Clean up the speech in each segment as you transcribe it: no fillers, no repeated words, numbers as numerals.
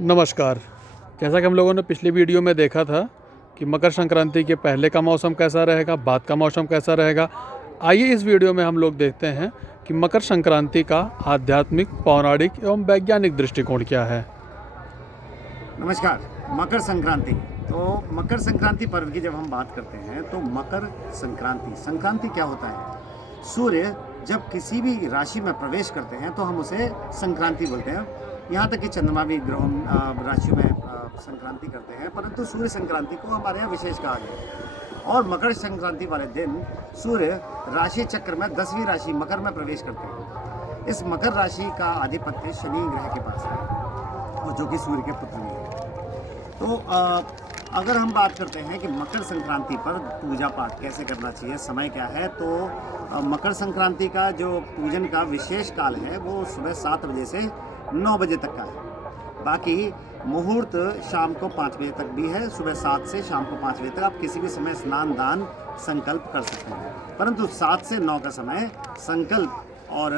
नमस्कार। जैसा कि हम लोगों ने पिछली वीडियो में देखा था कि मकर संक्रांति के पहले का मौसम कैसा रहेगा, बाद का मौसम कैसा रहेगा। आइए इस वीडियो में हम लोग देखते हैं कि मकर संक्रांति का आध्यात्मिक, पौराणिक एवं वैज्ञानिक दृष्टिकोण क्या है। नमस्कार। मकर संक्रांति। तो मकर संक्रांति पर्व की जब हम बात करते हैं तो मकर संक्रांति क्या होता है? सूर्य जब किसी भी राशि में प्रवेश करते हैं तो हम उसे संक्रांति बोलते हैं। यहाँ तक कि चंद्रमा भी ग्रहों राशियों में संक्रांति करते हैं, परंतु सूर्य संक्रांति को हमारे यहाँ विशेष कहा गया है। और मकर संक्रांति वाले दिन सूर्य राशि चक्र में 10वीं राशि मकर में प्रवेश करते हैं। इस मकर राशि का आधिपत्य शनि ग्रह के पास है, और जो कि सूर्य के पुत्र भी है। तो अगर हम बात करते हैं कि मकर संक्रांति पर पूजा पाठ कैसे करना चाहिए, समय क्या है, तो मकर संक्रांति का जो पूजन का विशेष काल है वो सुबह 7 बजे से 9 बजे तक का है। बाकी मुहूर्त शाम को 5 बजे तक भी है। सुबह 7 से शाम को 5 बजे तक आप किसी भी समय स्नान दान संकल्प कर सकते हैं, परंतु 7 से 9 का समय संकल्प और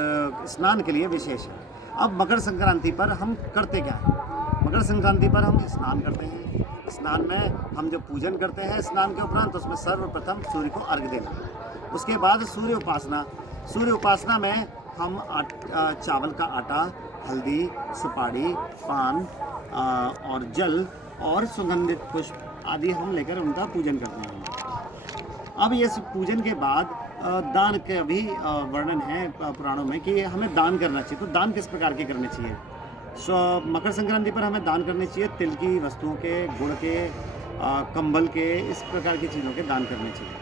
स्नान के लिए विशेष है। अब मकर संक्रांति पर हम करते क्या है? मकर संक्रांति पर हम स्नान करते हैं। स्नान में हम जो पूजन करते हैं स्नान के उपरांत, उसमें सर्वप्रथम सूर्य को अर्घ्य देना। उसके बाद सूर्य उपासना में हम चावल का आटा, हल्दी, सुपारी, पान और जल और सुगंधित पुष्प आदि हम लेकर उनका पूजन करते हैं। अब ये पूजन के बाद दान का भी वर्णन है पुराणों में कि हमें दान करना चाहिए। तो दान किस प्रकार के करने चाहिए? मकर संक्रांति पर हमें दान करने चाहिए तिल की वस्तुओं के, गुड़ के, कंबल के, इस प्रकार की चीज़ों के दान करने चाहिए।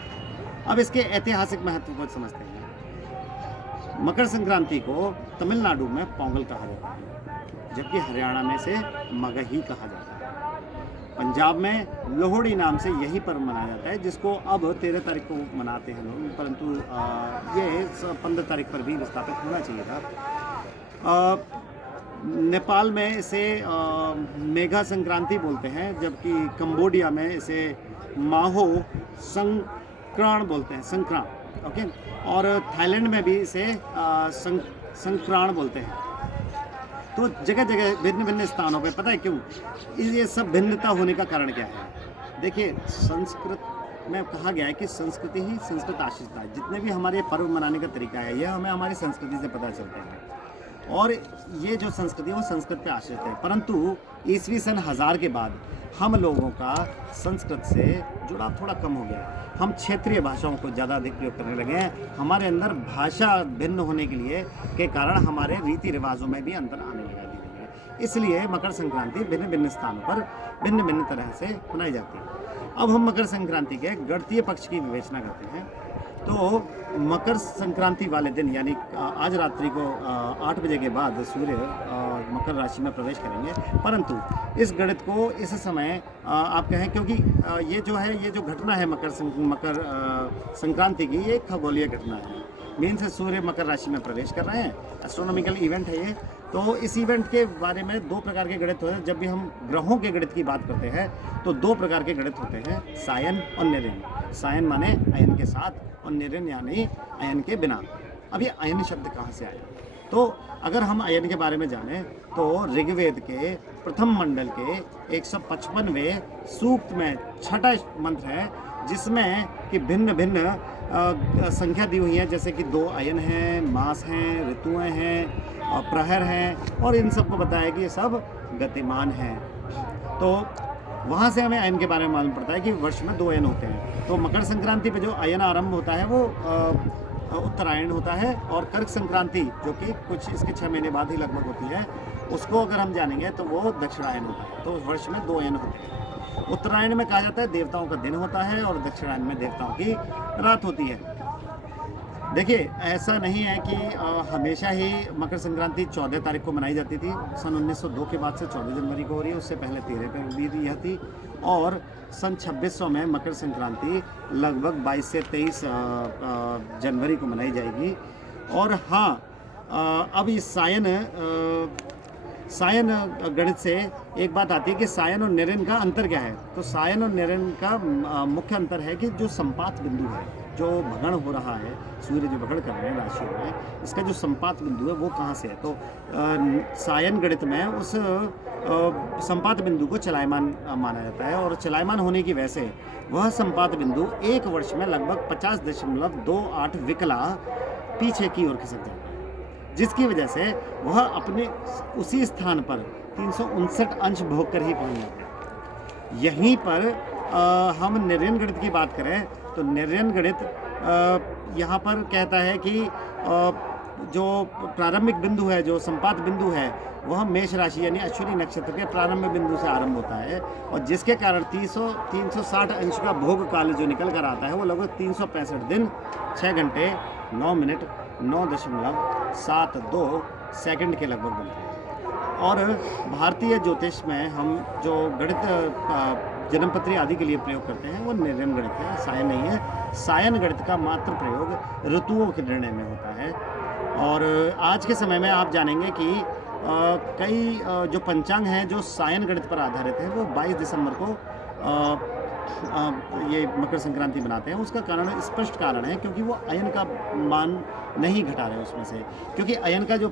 अब इसके ऐतिहासिक महत्व को समझते हैं। मकर संक्रांति को तमिलनाडु में पोंगल कहा जाता है, जबकि हरियाणा में से मगही कहा जाता है। पंजाब में लोहड़ी नाम से यही पर्व मनाया जाता है, जिसको अब 13 तारीख को मनाते हैं लोग, परंतु ये 15 तारीख पर भी विस्थापित होना चाहिए था। नेपाल में इसे मेघा संक्रांति बोलते हैं, जबकि कंबोडिया में इसे माहो संक्रांत बोलते हैं, संक्रांत। ओके। और थाईलैंड में भी इसे संक्रांत बोलते हैं। तो जगह जगह भिन्न भिन्न स्थानों पे, पता है क्यों ये सब भिन्नता होने का कारण क्या है? देखिए, संस्कृत में कहा गया है कि संस्कृति ही संस्कृत आश्रित है। जितने भी हमारे पर्व मनाने का तरीका है, यह हमें हमारी संस्कृति से पता चलता है, और ये जो संस्कृति है वो संस्कृत पे आश्रित है। परंतु ईस्वी सन 1000 के बाद हम लोगों का संस्कृत से जुड़ाव थोड़ा कम हो गया। हम क्षेत्रीय भाषाओं को ज़्यादा अधिक प्रयोग करने लगे हैं। हमारे अंदर भाषा भिन्न होने के कारण हमारे रीति रिवाजों में भी अंतर आने लगा धीरे-धीरे। इसलिए मकर संक्रांति भिन्न भिन्न स्थानों पर भिन्न भिन्न तरह से मनाई जाती है। अब हम मकर संक्रांति के गणतीय पक्ष की विवेचना करते हैं। तो मकर संक्रांति वाले दिन, यानी आज रात्रि को 8 बजे के बाद सूर्य मकर राशि में प्रवेश करेंगे, परंतु इस गणित को इस समय आप कहें, क्योंकि ये जो घटना है मकर संक्रांति की, ये खगोलीय घटना है। मीन्स सूर्य मकर राशि में प्रवेश कर रहे हैं, एस्ट्रोनॉमिकल इवेंट है ये। तो इस इवेंट के बारे में 2 प्रकार के गणित होते हैं। जब भी हम ग्रहों के गणित की बात करते हैं तो 2 प्रकार के गणित होते हैं, सायन और निरन। सायन माने अयन के साथ, और निरन यानी अयन के बिना। अब ये अयन शब्द कहाँ से आया? तो अगर हम अयन के बारे में जानें तो ऋग्वेद के प्रथम मंडल के 155वें सूक्त में 6ठा मंत्र है, जिसमें कि भिन्न भिन्न संख्या दी हुई है, जैसे कि 2 अयन हैं, मास हैं, ऋतुएं हैं, प्रहर हैं, और इन सबको बताया कि ये सब गतिमान हैं। तो वहाँ से हमें अयन के बारे में मालूम पड़ता है कि वर्ष में 2 अयन होते हैं। तो मकर संक्रांति पे जो अयन आरंभ होता है वो उत्तरायण होता है, और कर्क संक्रांति जो कि कुछ इसके 6 महीने बाद ही लगभग होती है, उसको अगर हम जानेंगे तो वो दक्षिणायन होता है। तो वर्ष में 2 अयन होते हैं। उत्तरायण में कहा जाता है देवताओं का दिन होता है, और दक्षिणायन में देवताओं की रात होती है। देखिए, ऐसा नहीं है कि हमेशा ही मकर संक्रांति 14 तारीख को मनाई जाती थी। सन 1902 के बाद से 14 जनवरी को हो रही है, उससे पहले 13 पर भी यह थी, और सन 2600 में मकर संक्रांति लगभग 22 से 23 जनवरी को मनाई जाएगी। और हाँ, अब इस सायन गणित से एक बात आती है कि सायन और निरन का अंतर क्या है। तो सायन और निरन का मुख्य अंतर है कि जो संपात बिंदु है, जो भ्रमण हो रहा है, सूर्य जो भ्रमण कर रहे हैं राशियों में, इसका जो संपात बिंदु है वो कहाँ से है। तो सायन गणित में उस संपात बिंदु को चलायमान माना जाता है, और चलायमान होने की वजह से वह संपात बिंदु एक वर्ष में लगभग 50.28 विकला पीछे की ओर खिसक जाता है, जिसकी वजह से वह अपने उसी स्थान पर 359 अंश भोग कर ही पहुंच जाते हैं। यहीं पर हम निर्यन गणित की बात करें तो निर्यन गणित यहाँ पर कहता है कि जो प्रारंभिक बिंदु है, जो संपात बिंदु है, वह मेष राशि यानी अश्विनी नक्षत्र के प्रारंभ बिंदु से आरंभ होता है, और जिसके कारण 360 अंश का भोग काल जो निकल कर आता है वो लगभग 365 दिन 6 घंटे 9 मिनट 9.72 सेकंड के लगभग बनते हैं। और भारतीय ज्योतिष में हम जो गणित जन्मपत्री आदि के लिए प्रयोग करते हैं वो निर्यन गणित है, सायन नहीं है। सायन गणित का मात्र प्रयोग ऋतुओं के निर्णय में होता है। और आज के समय में आप जानेंगे कि कई जो पंचांग हैं जो सायन गणित पर आधारित है वो 22 दिसंबर को ये मकर संक्रांति बनाते हैं। उसका कारण स्पष्ट कारण है क्योंकि वो अयन का मान नहीं घटा रहे उसमें से, क्योंकि अयन का जो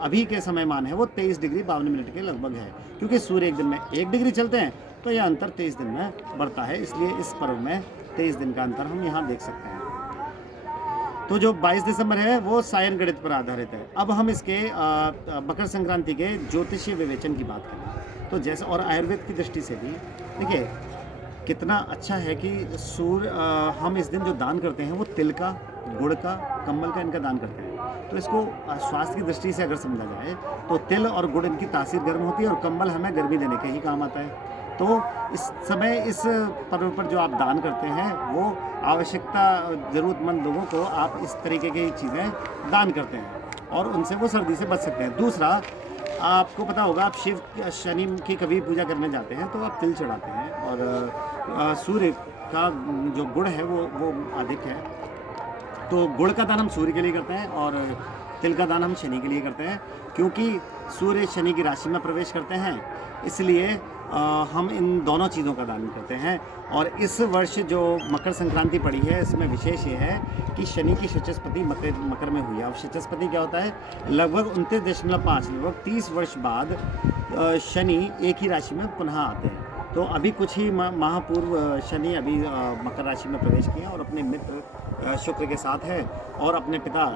अभी के समय मान है वो 23 डिग्री 52 मिनट के लगभग है। क्योंकि सूर्य एक दिन में 1 डिग्री चलते हैं तो यह अंतर 23 दिन में बढ़ता है, इसलिए इस पर्व में 23 दिन का अंतर हम यहाँ देख सकते हैं। तो जो 22 दिसंबर है वो सायन गणित पर आधारित है। अब हम इसके मकर संक्रांति के ज्योतिषीय विवेचन की बात करें तो जैसे, और आयुर्वेद की दृष्टि से भी देखिए कितना अच्छा है कि सूर्य हम इस दिन जो दान करते हैं वो तिल का, गुड़ का, कम्बल का, इनका दान करते हैं। तो इसको स्वास्थ्य की दृष्टि से अगर समझा जाए तो तिल और गुड़ इनकी तासीर गर्म होती है और कम्बल हमें गर्मी देने के ही काम आता है। तो इस समय इस पर्व पर जो आप दान करते हैं वो आवश्यकता ज़रूरतमंद लोगों को आप इस तरीके की चीज़ें दान करते हैं और उनसे वो सर्दी से बच सकते हैं। दूसरा, आपको पता होगा आप शिव शनि की कभी पूजा करने जाते हैं तो आप तिल चढ़ाते हैं, और सूर्य का जो गुड़ है वो अधिक है, तो गुड़ का दान हम सूर्य के लिए करते हैं और तिल का दान हम शनि के लिए करते हैं। क्योंकि सूर्य शनि की राशि में प्रवेश करते हैं इसलिए हम इन दोनों चीज़ों का दान करते हैं। और इस वर्ष जो मकर संक्रांति पड़ी है इसमें विशेष ये है कि शनि की शचस्पति मकर में हुई है। अब शचस्पति क्या होता है, लगभग 29.5 लगभग 30 वर्ष बाद शनि एक ही राशि में पुनः आते हैं। तो अभी कुछ ही माह पूर्व शनि अभी मकर राशि में प्रवेश किया और अपने मित्र शुक्र के साथ है, और अपने पिता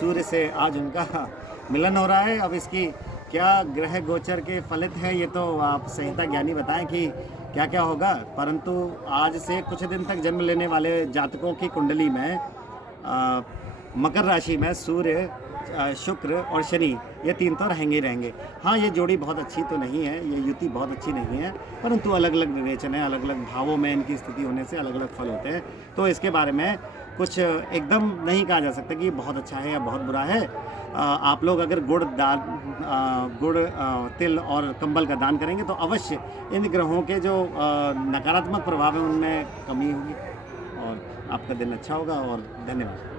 सूर्य से आज उनका मिलन हो रहा है। अब इसकी क्या ग्रह गोचर के फलित है ये तो आप संहिता ज्ञानी बताएं कि क्या क्या होगा, परंतु आज से कुछ दिन तक जन्म लेने वाले जातकों की कुंडली में मकर राशि में सूर्य, शुक्र और शनि ये 3 तो रहेंगे ही रहेंगे। हाँ, ये जोड़ी बहुत अच्छी तो नहीं है, ये युति बहुत अच्छी नहीं है, परंतु अलग अलग विवेचन है, अलग अलग भावों में इनकी स्थिति होने से अलग अलग फल होते हैं। तो इसके बारे में कुछ एकदम नहीं कहा जा सकता कि ये बहुत अच्छा है या बहुत बुरा है। आप लोग अगर गुड़, तिल और कंबल का दान करेंगे तो अवश्य इन ग्रहों के जो नकारात्मक प्रभाव हैं उनमें कमी होगी और आपका दिन अच्छा होगा। और धन्यवाद।